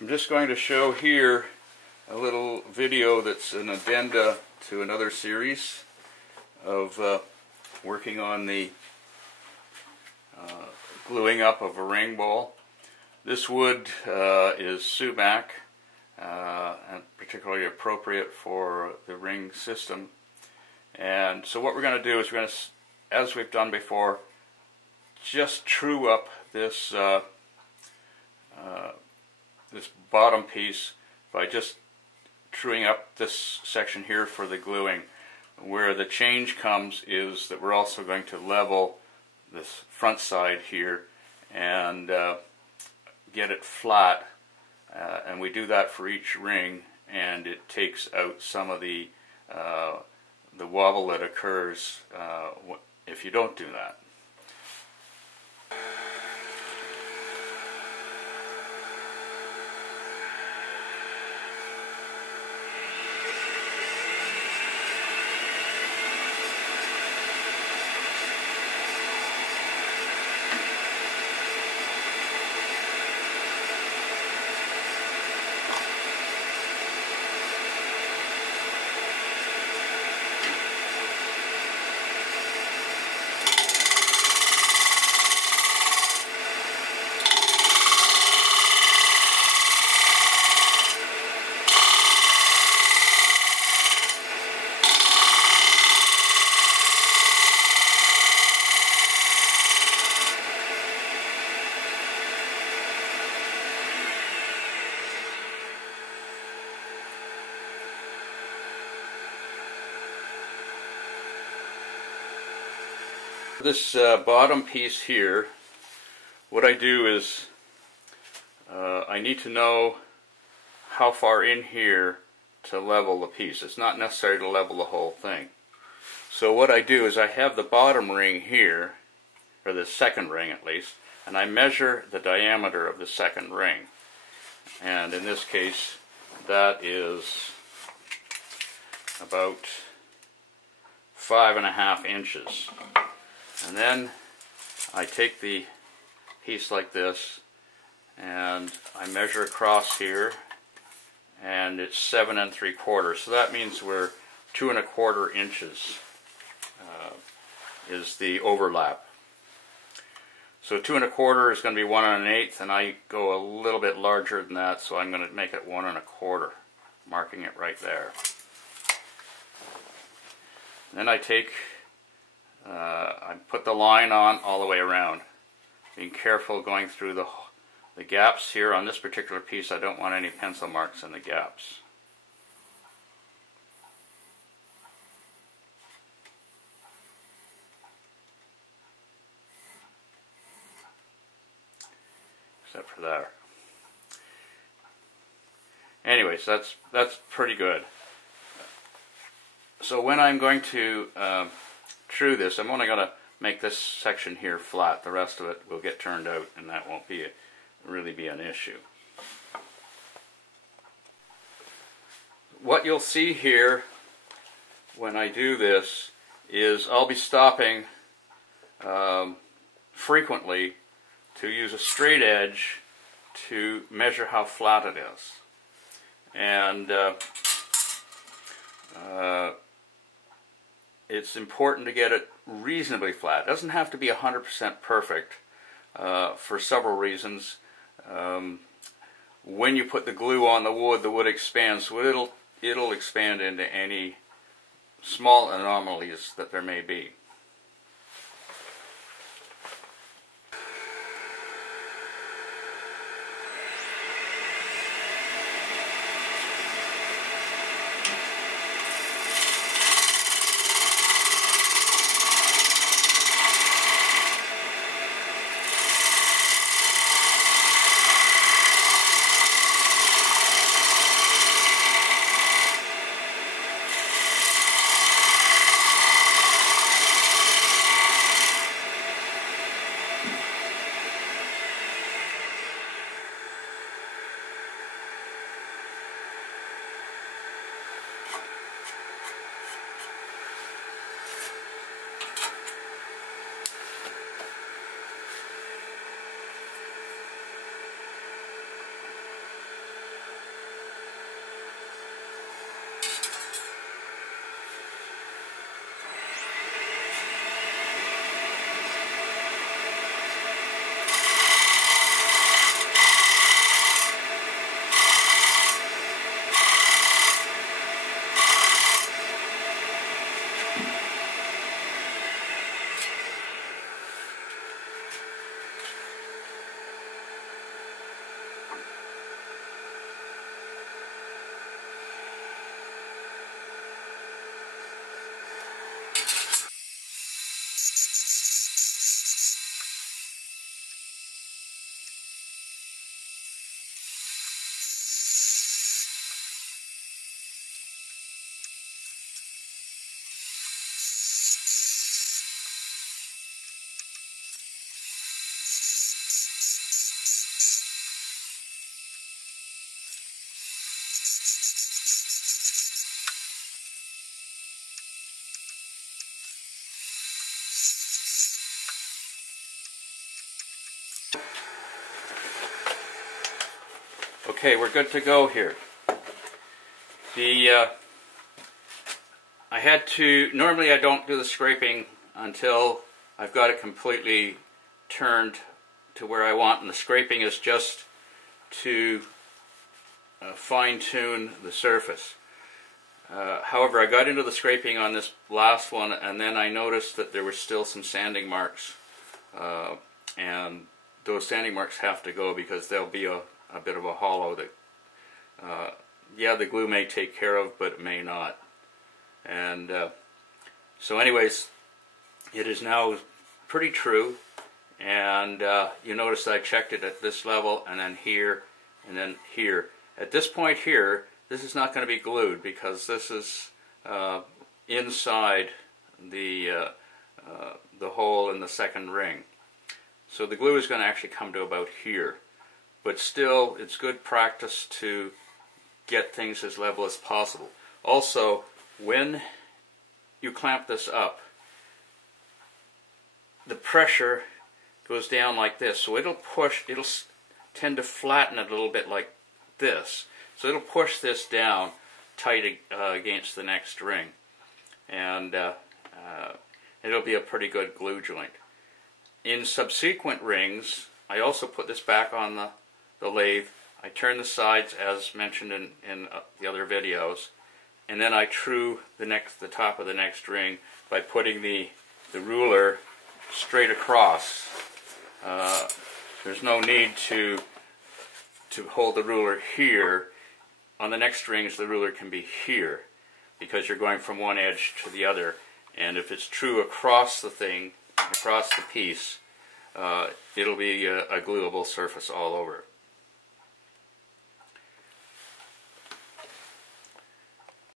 I'm just going to show here a little video that's an addenda to another series of working on the gluing up of a ring ball. This wood is sumac, and particularly appropriate for the ring system. And so what we're going to do is we're going to, as we've done before, just true up this this bottom piece by just truing up this section here for the gluing. Where the change comes is that we're also going to level this front side here and get it flat, and we do that for each ring, and it takes out some of the wobble that occurs if you don't do that. This bottom piece here, what I do is I need to know how far in here to level the piece. It's not necessary to level the whole thing. So what I do is I have the bottom ring here, or the second ring at least, and I measure the diameter of the second ring. And in this case, that is about 5.5 inches. And then I take the piece like this and I measure across here, and it's 7 3/4. So that means we're 2 1/4 inches is the overlap. So 2 1/4 is going to be 1 1/8, and I go a little bit larger than that, so I'm going to make it 1 1/4, marking it right there. Then I take I put the line on all the way around, being careful going through the gaps here. On this particular piece, I don't want any pencil marks in the gaps. Except for there. Anyways, that's pretty good. So when I'm going to true this, I'm only going to make this section here flat. The rest of it will get turned out, and that won't really be an issue. What you'll see here when I do this is I'll be stopping frequently to use a straight edge to measure how flat it is. And it's important to get it reasonably flat. It doesn't have to be 100% perfect for several reasons. When you put the glue on the wood expands, so it'll expand into any small anomalies that there may be. Okay, we're good to go here. I had to, normally I don't do the scraping until I've got it completely turned to where I want, and the scraping is just to fine-tune the surface. However, I got into the scraping on this last one, and then I noticed that there were still some sanding marks, and those sanding marks have to go because there'll be a bit of a hollow that, yeah, the glue may take care of, but it may not. And so anyways, it is now pretty true, and you notice I checked it at this level, and then here, and then here. At this point here, this is not going to be glued because this is inside the hole in the second ring. So the glue is going to actually come to about here. But still, it's good practice to get things as level as possible. Also, when you clamp this up, the pressure goes down like this. So it'll tend to flatten it a little bit like this. So it'll push this down tight against the next ring. And it'll be a pretty good glue joint. In subsequent rings, I also put this back on the lathe. I turn the sides as mentioned in the other videos, and then I true the top of the next ring by putting the ruler straight across. There's no need to hold the ruler here. On the next rings, the ruler can be here because you're going from one edge to the other, and if it's true across the thing, across the piece, it'll be a gluable surface all over.